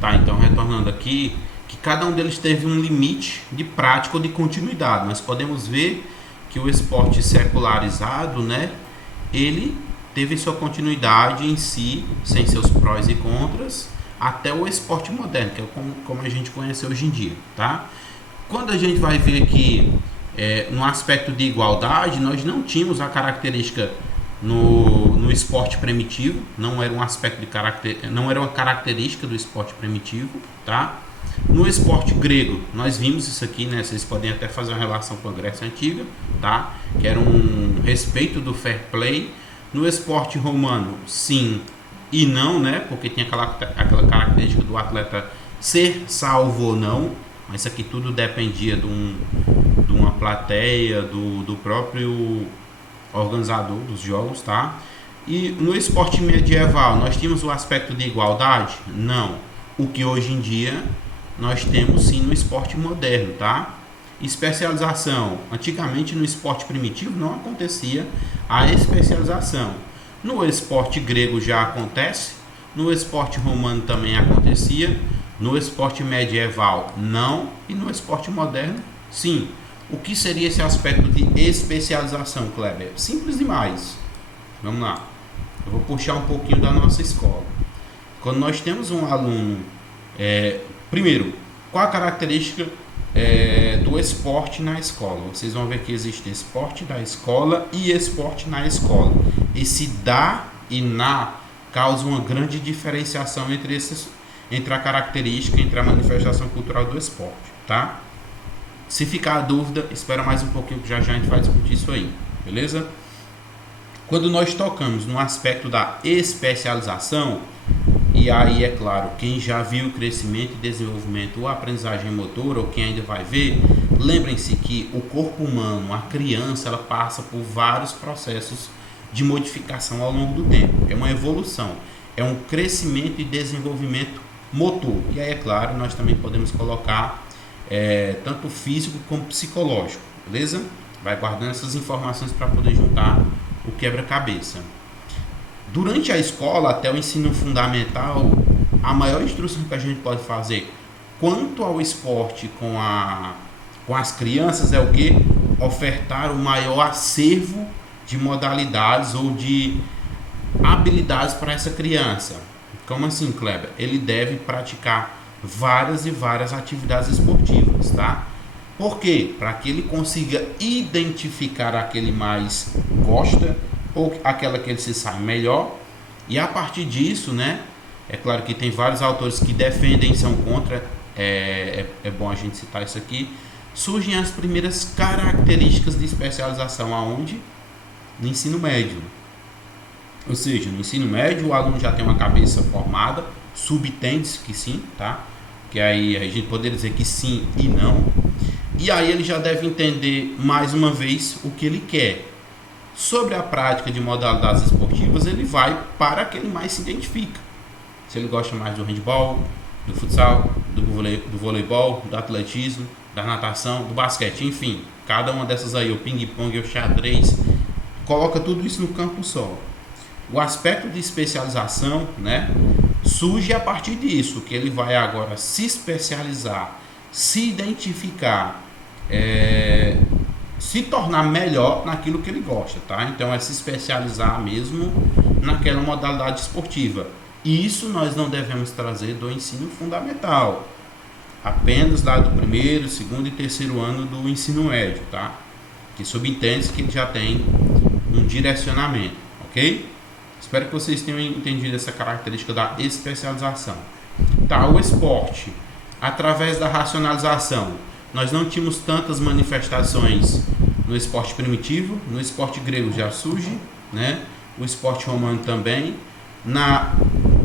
Tá, então retornando aqui, que cada um deles teve um limite de prática ou de continuidade. Nós podemos ver que o esporte secularizado, né, ele teve sua continuidade em si, sem seus prós e contras, até o esporte moderno, que é como a gente conhece hoje em dia, tá? Quando a gente vai ver que no aspecto de igualdade, nós não tínhamos a característica no esporte primitivo, não era um aspecto de não era uma característica do esporte primitivo, tá? No esporte grego, nós vimos isso aqui, né? Vocês podem até fazer uma relação com a Grécia Antiga, tá? Que era um respeito do fair play. No esporte romano, sim e não, né? Porque tinha aquela característica do atleta ser salvo ou não, mas isso aqui tudo dependia de uma plateia, do próprio organizador dos jogos, tá? E no esporte medieval, nós tínhamos o aspecto de igualdade? Não. O que hoje em dia nós temos sim no esporte moderno, tá? Especialização. Antigamente no esporte primitivo não acontecia a especialização. No esporte grego já acontece, no esporte romano também acontecia, no esporte medieval não e no esporte moderno sim. O que seria esse aspecto de especialização, Kleber? Simples demais. Vamos lá. Eu vou puxar um pouquinho da nossa escola. Quando nós temos um aluno, primeiro, qual a característica do esporte na escola? Vocês vão ver que existe esporte da escola e esporte na escola. Esse da e na causa uma grande diferenciação entre a característica, entre a manifestação cultural do esporte, tá? Se ficar a dúvida, espera mais um pouquinho que já a gente vai discutir isso aí, beleza? Quando nós tocamos no aspecto da especialização, e aí é claro, quem já viu o crescimento e desenvolvimento ou aprendizagem motora, ou quem ainda vai ver, lembrem-se que o corpo humano, a criança, ela passa por vários processos de modificação ao longo do tempo. É uma evolução, é um crescimento e desenvolvimento motor. E aí é claro, nós também podemos colocar tanto físico como psicológico, beleza? Vai guardando essas informações para poder juntar o quebra-cabeça. Durante a escola, até o ensino fundamental, a maior instrução que a gente pode fazer quanto ao esporte com as crianças é o que? Ofertar o maior acervo de modalidades ou de habilidades para essa criança. Como assim, Kleber? Ele deve praticar várias e várias atividades esportivas, tá? Por quê? Para que ele consiga identificar a que ele mais gosta ou aquela que ele se sai melhor, e a partir disso, né? É claro que tem vários autores que defendem e são contra, é bom a gente citar isso aqui. Surgem as primeiras características de especialização aonde? No ensino médio. Ou seja, no ensino médio o aluno já tem uma cabeça formada, subtende-se que sim, tá? Que aí a gente poderia dizer que sim e não. E aí ele já deve entender mais uma vez o que ele quer. Sobre a prática de modalidades esportivas, ele vai para a que ele mais se identifica. Se ele gosta mais do handball, do futsal, do voleibol, do atletismo, da natação, do basquete, enfim, cada uma dessas aí, o ping-pong, o xadrez, coloca tudo isso no campo só. O aspecto de especialização, né, surge a partir disso, que ele vai agora se especializar, se identificar, se tornar melhor naquilo que ele gosta, tá? Então é se especializar mesmo naquela modalidade esportiva. E isso nós não devemos trazer do ensino fundamental, apenas lá do primeiro, segundo e terceiro ano do ensino médio, tá? Que subentende-se que ele já tem um direcionamento, ok? Espero que vocês tenham entendido essa característica da especialização. Tá, o esporte, através da racionalização, nós não tínhamos tantas manifestações no esporte primitivo, no esporte grego já surge, né? O esporte romano também,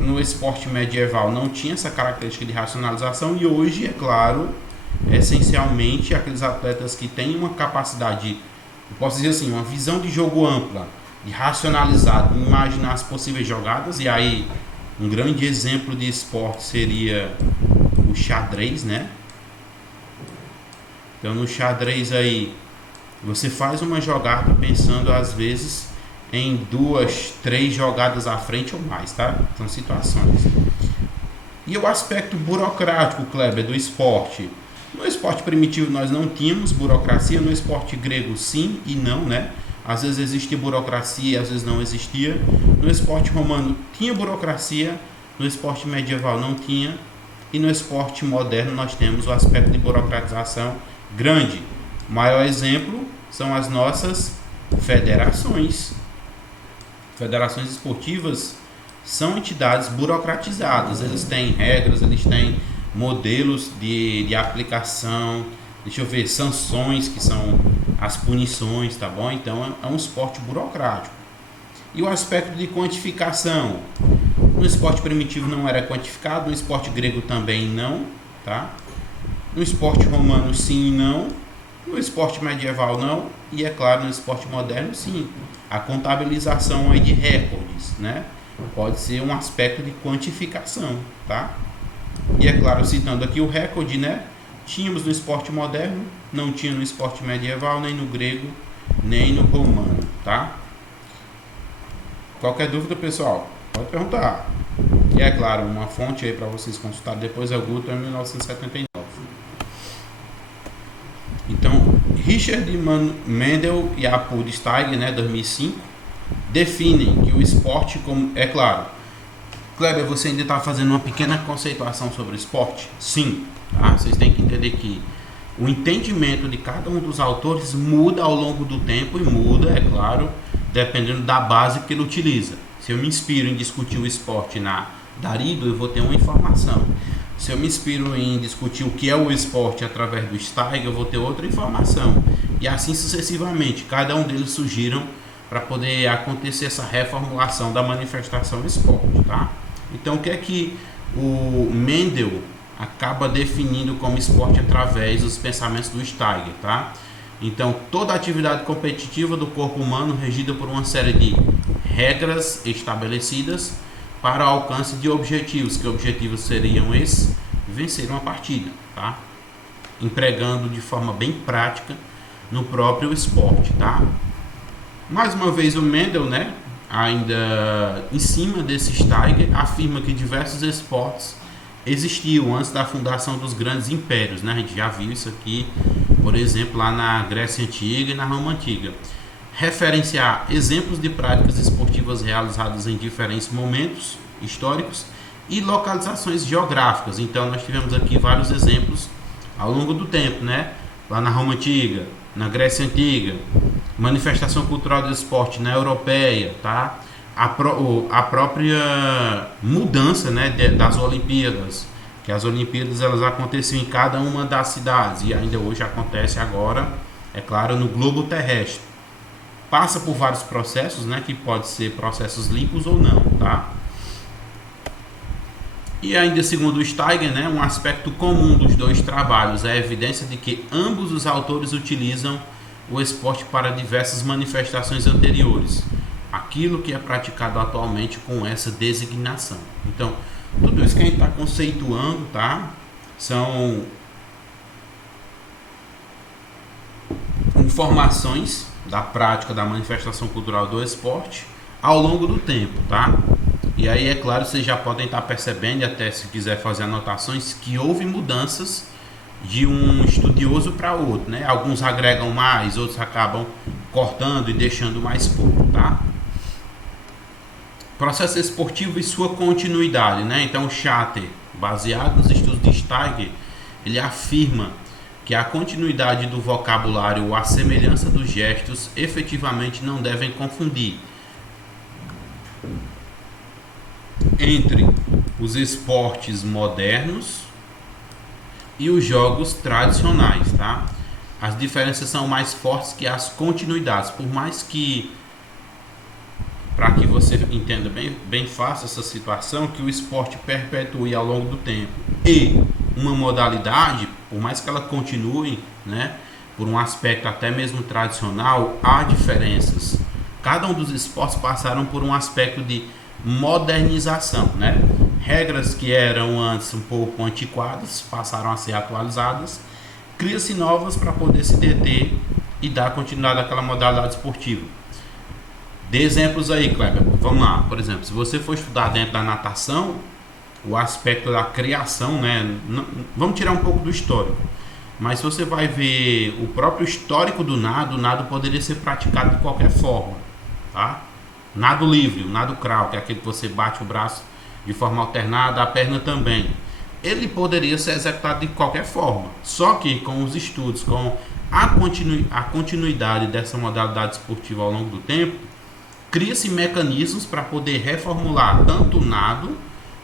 no esporte medieval não tinha essa característica de racionalização e hoje, é claro, essencialmente aqueles atletas que têm uma capacidade, eu posso dizer assim, uma visão de jogo ampla, de racionalizar, de imaginar as possíveis jogadas, e aí um grande exemplo de esporte seria o xadrez, né? Então no xadrez aí você faz uma jogada pensando às vezes em 2, 3 jogadas à frente ou mais, tá? São situações. E o aspecto burocrático, Kleber, do esporte. No esporte primitivo nós não tínhamos burocracia, no esporte grego sim e não, né? Às vezes existia burocracia, às vezes não existia. No esporte romano tinha burocracia, no esporte medieval não tinha. E no esporte moderno nós temos o aspecto de burocratização grande. O maior exemplo são as nossas federações. Federações esportivas são entidades burocratizadas. Eles têm regras, eles têm modelos de aplicação, deixa eu ver, sanções, que são as punições, tá bom? Então é um esporte burocrático. E o aspecto de quantificação. No esporte primitivo não era quantificado, no esporte grego também não, tá? No esporte romano sim e não, no esporte medieval não, e é claro, no esporte moderno sim. A contabilização aí de recordes, né? Pode ser um aspecto de quantificação, tá? E é claro, citando aqui o recorde, né? Tínhamos no esporte moderno, não tinha no esporte medieval, nem no grego, nem no romano, tá? Qualquer dúvida, pessoal, pode perguntar. E é claro, uma fonte aí para vocês consultarem depois é o Guto, em 1979. Então, Richard Mendel e Apud Steiger, né, 2005, definem que o esporte como... É claro, Kleber, você ainda está fazendo uma pequena conceituação sobre o esporte? Sim, tá? Vocês têm que entender que o entendimento de cada um dos autores muda ao longo do tempo e muda, é claro, dependendo da base que ele utiliza. Se eu me inspiro em discutir o esporte na Darido, eu vou ter uma informação. Se eu me inspiro em discutir o que é o esporte através do Steiger, eu vou ter outra informação. E assim sucessivamente, cada um deles surgiram para poder acontecer essa reformulação da manifestação esporte, tá? Então, o que é que o Mendel acaba definindo como esporte através dos pensamentos do Steiger, tá? Então, toda atividade competitiva do corpo humano regida por uma série de regras estabelecidas para o alcance de objetivos, que objetivos seriam esses? Vencer uma partida, tá? Empregando de forma bem prática no próprio esporte, tá? Mais uma vez o Mendel, né, ainda em cima desse Steiger, afirma que diversos esportes existiam antes da fundação dos grandes impérios, né? A gente já viu isso aqui, por exemplo, lá na Grécia Antiga e na Roma Antiga. Referenciar exemplos de práticas esportivas realizadas em diferentes momentos históricos e localizações geográficas. Então nós tivemos aqui vários exemplos ao longo do tempo, né? Lá na Roma Antiga, na Grécia Antiga, manifestação cultural do esporte na europeia, tá? A própria mudança, né, das Olimpíadas, que as Olimpíadas elas aconteciam em cada uma das cidades e ainda hoje acontece agora, é claro, no globo terrestre. Passa por vários processos, né, que pode ser processos limpos ou não, tá? E ainda segundo o Steiger, né, um aspecto comum dos dois trabalhos é a evidência de que ambos os autores utilizam o esporte para diversas manifestações anteriores, aquilo que é praticado atualmente com essa designação. Então, tudo isso que a gente está conceituando, tá, são informações da prática da manifestação cultural do esporte ao longo do tempo, tá? E aí, é claro, vocês já podem estar percebendo, até se quiser fazer anotações, que houve mudanças de um estudioso para outro, né? Alguns agregam mais, outros acabam cortando e deixando mais pouco, tá? Processo esportivo e sua continuidade, né? Então, Schatter, baseado nos estudos de Steiger, ele afirma que a continuidade do vocabulário ou a semelhança dos gestos efetivamente não devem confundir entre os esportes modernos e os jogos tradicionais, tá? As diferenças são mais fortes que as continuidades, por mais que, para que você entenda bem fácil essa situação, que o esporte perpetue ao longo do tempo e uma modalidade, por mais que ela continue, né, por um aspecto até mesmo tradicional, há diferenças. Cada um dos esportes passaram por um aspecto de modernização, né? Regras que eram antes um pouco antiquadas passaram a ser atualizadas, cria-se novas para poder se deter e dar continuidade àquela modalidade esportiva. Dê exemplos aí, Kleber. Vamos lá. Por exemplo, se você for estudar dentro da natação, o aspecto da criação, né? Vamos tirar um pouco do histórico. Mas se você vai ver o próprio histórico do nado, o nado poderia ser praticado de qualquer forma, tá? Nado livre, o nado crawl, que é aquele que você bate o braço de forma alternada, a perna também. Ele poderia ser executado de qualquer forma, só que com os estudos, com a continuidade dessa modalidade esportiva ao longo do tempo, cria-se mecanismos para poder reformular tanto o nado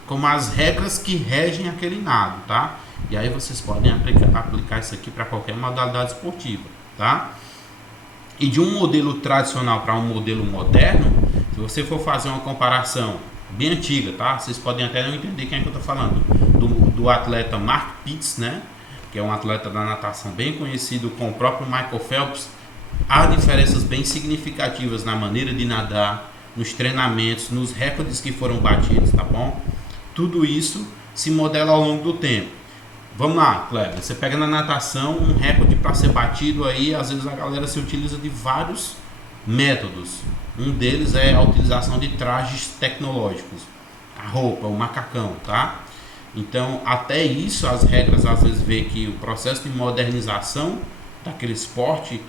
como as regras que regem aquele nado, tá? E aí vocês podem aplicar isso aqui para qualquer modalidade esportiva, tá? E de um modelo tradicional para um modelo moderno, se você for fazer uma comparação bem antiga, tá? Vocês podem até não entender quem é que eu estou falando. Do atleta Mark Pitts, né? Que é um atleta da natação bem conhecido, com o próprio Michael Phelps. Há diferenças bem significativas na maneira de nadar, nos treinamentos, nos recordes que foram batidos, tá bom? Tudo isso se modela ao longo do tempo. Vamos lá, Kleber, você pega na natação um recorde para ser batido aí, às vezes a galera se utiliza de vários métodos. Um deles é a utilização de trajes tecnológicos, a roupa, o macacão, tá? Então, até isso, as regras às vezes vê que o processo de modernização daquele esporte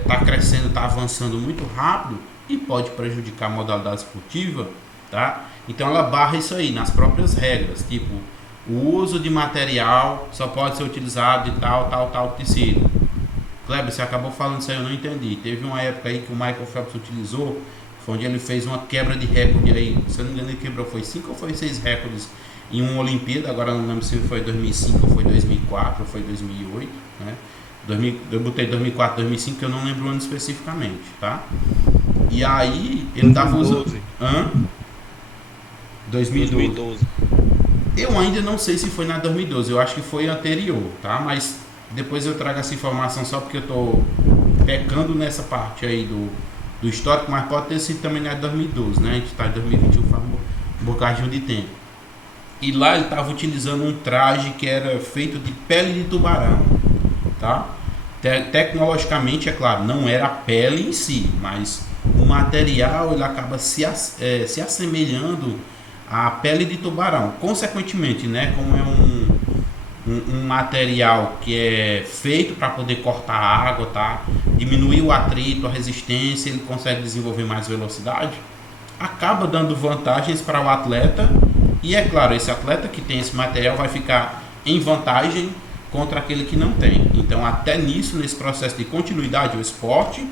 está crescendo, está avançando muito rápido e pode prejudicar a modalidade esportiva, tá? Então ela barra isso aí nas próprias regras, tipo, o uso de material só pode ser utilizado de tal tecido. Kleber, você acabou falando isso aí, eu não entendi. Teve uma época aí que o Michael Phelps utilizou, foi onde ele fez uma quebra de recorde aí, se eu não me engano ele quebrou, foi 5 ou foi 6 recordes em uma Olimpíada, agora não lembro se foi 2005 ou foi 2004 ou foi 2008, né? Eu botei 2004, 2005, que eu não lembro o ano especificamente, tá? E aí ele tava usando... 2012. Eu ainda não sei se foi na 2012, eu acho que foi anterior, tá? Mas depois eu trago essa informação só porque eu tô pecando nessa parte aí do histórico, mas pode ter sido também na 2012, né? A gente tá em 2021, faz um bocadinho de tempo. E lá ele estava utilizando um traje que era feito de pele de tubarão, tá? Tecnologicamente, é claro, não era a pele em si, mas o material ele acaba se assemelhando à pele de tubarão. Consequentemente, né, como é um material que é feito para poder cortar a água, tá? Diminuir o atrito, a resistência, ele consegue desenvolver mais velocidade, acaba dando vantagens para o atleta. E é claro, esse atleta que tem esse material vai ficar em vantagem contra aquele que não tem. Então, até nisso, nesse processo de continuidade, o esporte,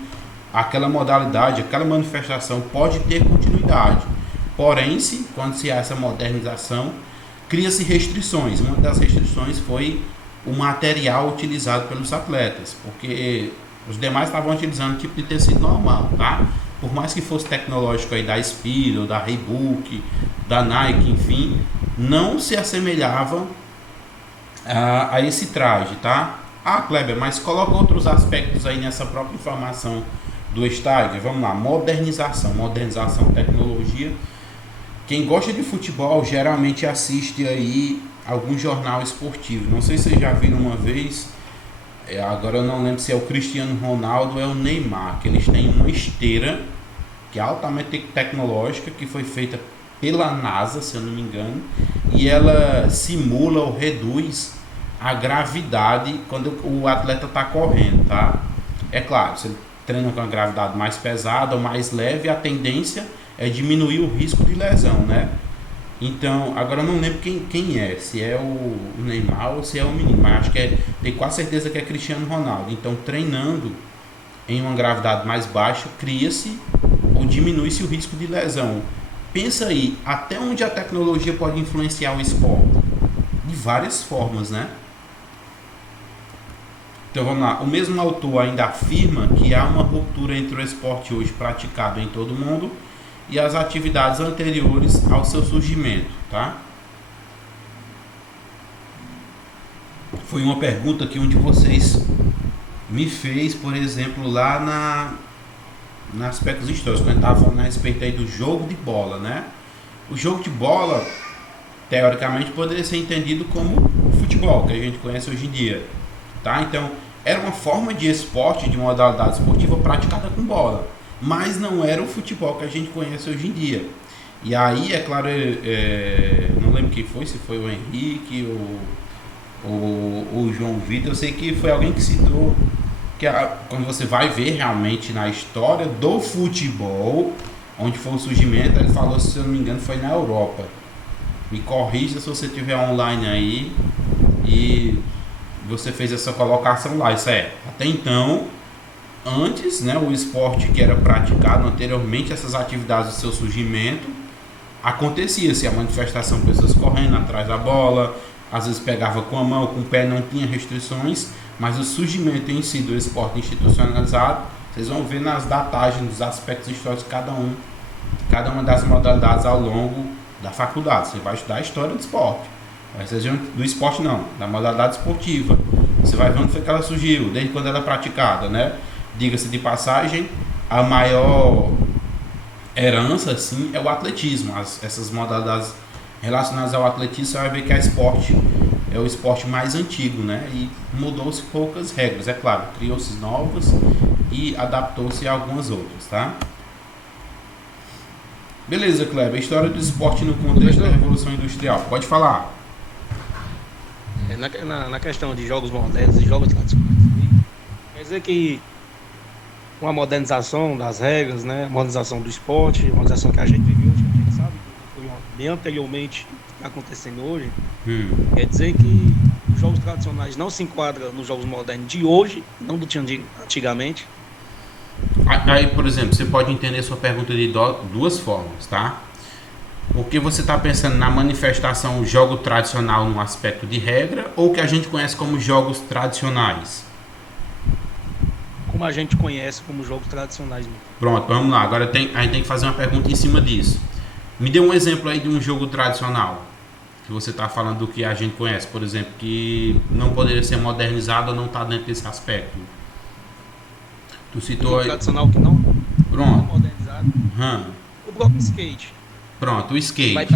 aquela modalidade, aquela manifestação pode ter continuidade. Porém, quando se há essa modernização, cria-se restrições. Uma das restrições foi o material utilizado pelos atletas, porque os demais estavam utilizando tipo de tecido normal, tá? Por mais que fosse tecnológico aí da Speedo, da Reebok, da Nike, enfim, não se assemelhava a esse traje, tá? Ah, Kleber, mas coloca outros aspectos aí nessa própria informação do estádio. Vamos lá, modernização, tecnologia. Quem gosta de futebol geralmente assiste aí algum jornal esportivo. Não sei se vocês já viram uma vez, agora eu não lembro se é o Cristiano Ronaldo ou é o Neymar, que eles têm uma esteira que é altamente tecnológica, que foi feita pela NASA, se eu não me engano, e ela simula ou reduz a gravidade quando o atleta está correndo, tá? É claro, se ele treina com a gravidade mais pesada ou mais leve, a tendência é diminuir o risco de lesão, né? Então, agora eu não lembro quem é, se é o Neymar ou se é o menino, mas acho que tenho quase certeza que é Cristiano Ronaldo. Então, treinando em uma gravidade mais baixa, cria-se ou diminui-se o risco de lesão. Pensa aí, até onde a tecnologia pode influenciar o esporte? De várias formas, né? Então vamos lá, o mesmo autor ainda afirma que há uma ruptura entre o esporte hoje praticado em todo o mundo e as atividades anteriores ao seu surgimento, tá? Foi uma pergunta que um de vocês me fez, por exemplo, lá nos aspectos históricos, quando estava falando a respeito aí do jogo de bola, né? O jogo de bola, teoricamente, poderia ser entendido como o futebol, que a gente conhece hoje em dia, tá? Então, era uma forma de esporte, de modalidade esportiva praticada com bola, mas não era o futebol que a gente conhece hoje em dia. E aí, é claro, não lembro quem foi, se foi o Henrique ou o João Vitor. Eu sei que foi alguém que citou que quando você vai ver realmente na história do futebol, onde foi o surgimento, ele falou, se eu não me engano, foi na Europa. Me corrija se você tiver online aí e você fez essa colocação lá. Isso é, até então, antes, né, o esporte que era praticado anteriormente, essas atividades do seu surgimento, acontecia-se a manifestação, pessoas correndo atrás da bola, às vezes pegava com a mão, com o pé, não tinha restrições, mas o surgimento em si do esporte institucionalizado, vocês vão ver nas datagens dos aspectos históricos de cada uma das modalidades ao longo da faculdade. Você vai estudar a história do esporte, do esporte não, da modalidade esportiva. Você vai ver onde foi que ela surgiu, desde quando ela é praticada, né? Diga-se de passagem, a maior herança, assim, é o atletismo. Essas modalidades relacionadas ao atletismo, você vai ver que é o esporte mais antigo, né? E mudou-se poucas regras, é claro, criou-se novas e adaptou-se a algumas outras, tá? Beleza, Kleber, história do esporte no contexto da Revolução Industrial, pode falar. Na questão de jogos modernos e jogos tradicionais, quer dizer que uma modernização das regras, né? Modernização do esporte, modernização que a gente vive hoje, a gente sabe que foi bem anteriormente está acontecendo hoje. Quer dizer que os jogos tradicionais não se enquadram nos jogos modernos de hoje, não do tinha antigamente. Aí, por exemplo, você pode entender sua pergunta de duas formas, tá? Porque você está pensando na manifestação jogo tradicional no aspecto de regra ou que a gente conhece como jogos tradicionais? Como a gente conhece como jogos tradicionais mesmo. Pronto, vamos lá. Agora a gente tem que fazer uma pergunta em cima disso. Me dê um exemplo aí de um jogo tradicional que você está falando do que a gente conhece, por exemplo, que não poderia ser modernizado ou não está dentro desse aspecto. Tu citou aí. Tradicional que não Pronto. Modernizado. O próprio skate. Pronto, o skate. Vai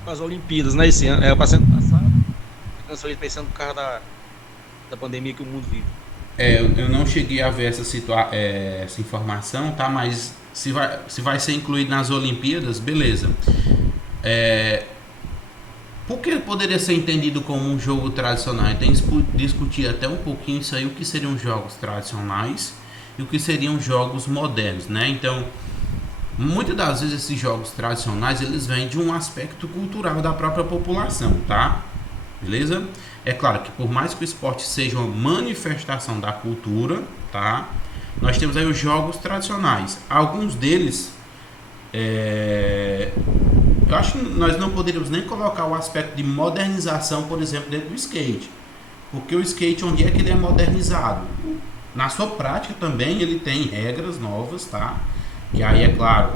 para as Olimpíadas, né? Esse ano, era para ser ano passado. Cancelei pensando por causa da pandemia que o mundo vive. Eu não cheguei a ver essa informação, tá? Mas se vai ser incluído nas Olimpíadas, beleza. Por que poderia ser entendido como um jogo tradicional? Tem que discutir até um pouquinho isso aí, o que seriam jogos tradicionais e o que seriam jogos modernos, né? Então, muitas das vezes esses jogos tradicionais, eles vêm de um aspecto cultural da própria população, tá? Beleza? É claro que por mais que o esporte seja uma manifestação da cultura, tá? Nós temos aí os jogos tradicionais. Alguns deles, eu acho que nós não poderíamos nem colocar o aspecto de modernização, por exemplo, dentro do skate. Porque o skate, onde é que ele é modernizado? Na sua prática também ele tem regras novas, tá? E aí, é claro,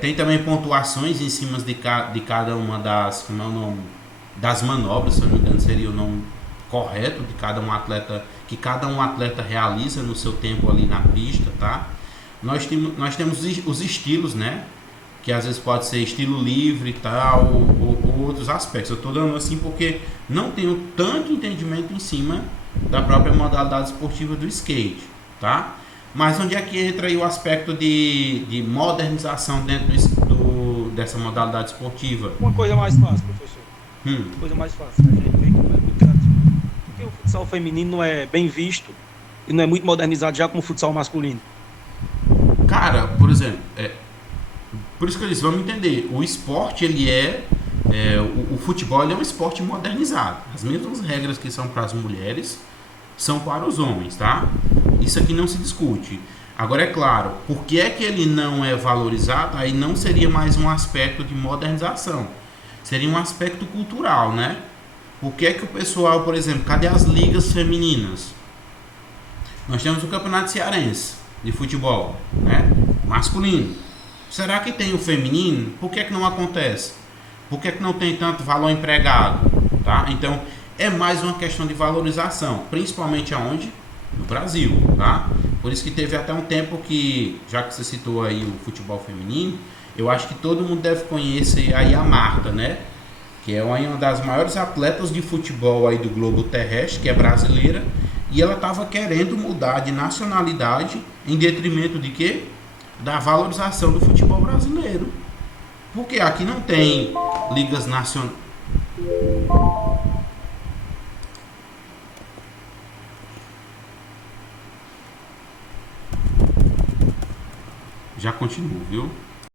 tem também pontuações em cima de cada uma das, como é o nome? Das manobras, se eu não me engano, seria o nome correto de cada um atleta realiza no seu tempo ali na pista, tá? Nós temos os estilos, né? Que às vezes pode ser estilo livre e tal, ou outros aspectos. Eu estou dando assim porque não tenho tanto entendimento em cima da própria modalidade esportiva do skate, tá? Mas onde é que entra aí o aspecto de modernização dentro dessa modalidade esportiva? Uma coisa mais fácil, professor. Uma coisa mais fácil. A gente vê que não é muito tradicional. Porque o futsal feminino não é bem visto e não é muito modernizado já como o futsal masculino. Cara, por exemplo, por isso que eu disse, vamos entender, o esporte o futebol ele é um esporte modernizado. As mesmas regras que são para as mulheres são para os homens, tá? Isso aqui não se discute. Agora, é claro, por que é que ele não é valorizado? Aí não seria mais um aspecto de modernização. Seria um aspecto cultural, né? Por que é que o pessoal, por exemplo, cadê as ligas femininas? Nós temos o Campeonato Cearense de futebol, né? Masculino. Será que tem o feminino? Por que é que não acontece? Por que é que não tem tanto valor empregado? Tá? Então, é mais uma questão de valorização, principalmente aonde? No Brasil, tá? Por isso que teve até um tempo que, já que você citou aí o futebol feminino, eu acho que todo mundo deve conhecer aí a Marta, né? Que é uma das maiores atletas de futebol aí do globo terrestre, que é brasileira, e ela estava querendo mudar de nacionalidade em detrimento de quê? Da valorização do futebol brasileiro. Porque aqui não tem ligas nacionais. Já continuo, viu?